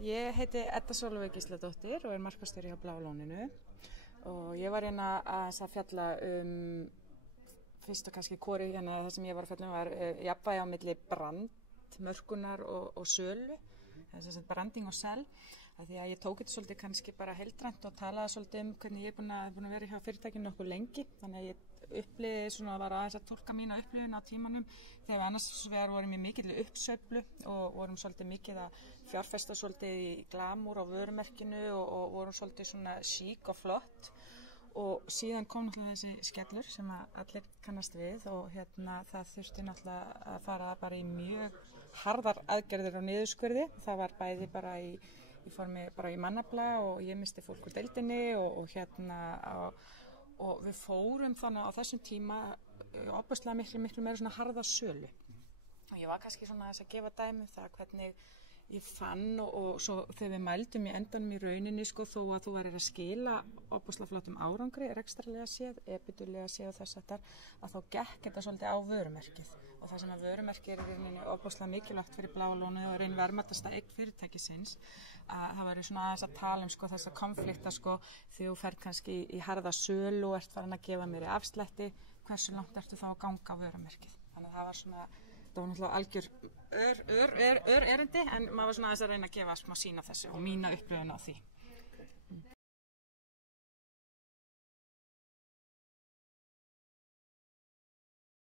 Ég heiti Edda Sólveig Gísladóttir og markaðsstjóri hjá Bláa lóninu og ég var að fjalla fyrst og kannski það sem ég var að fjalla var jafnvægi á milli brandmörkunar og sölu, þess að branding og sel. Því að ég tók þetta svolítið kannski bara heildrænt og talaði svolítið hvernig ég er búin að vera hjá fyrirtækinu nokkuð lengi. Þannig að ég upplifði var aðeins að túlka mína upplifun á tímanum þegar annars vegar vorum í mikilli uppsveiflu og vorum svolítið mikið að fjárfesta svolítið í glamúr á vörumerkinu og vorum svolítið svona sík og flott. Og síðan kom náttúrulega þessi skellur sem allir kannast við og það þurfti náttúrulega að fara bara í mjög harðar aðgerðir og niðurskurði. Það var bæði bara í formi bara í mannafla og ég missti fólk úr deildinni og við fórum þannig á þessum tíma ofboðslega miklu meira svona harða sölu. Og ég var kannski svona að gefa dæmi það hvernig ég fann og svo þegar við mældum í endanum í rauninni þó að þú værir að skila ofboðslega flottum árangri, rekstrarlega séð, ebitulega séð og þess að þá gekk þetta svolítið á vörumerkið. Og það sem að vörumerkið er í rauninni ofboðslega mikilvægt fyrir Bláa lónið og rauninni verðmætasta eign fyrirtækisins, að það væri svona aðeins að tala þessa konflikta þegar þú ferð kannski í harða sölu og ert farin að gefa mér í afslætti, hversu langt ertu þá að ganga á vörumerkið. Þannig að það var náttúrulega algjör erindi en maður var svona aðeins að reyna að gefa smá sýn á þessu og mína upplifun á því.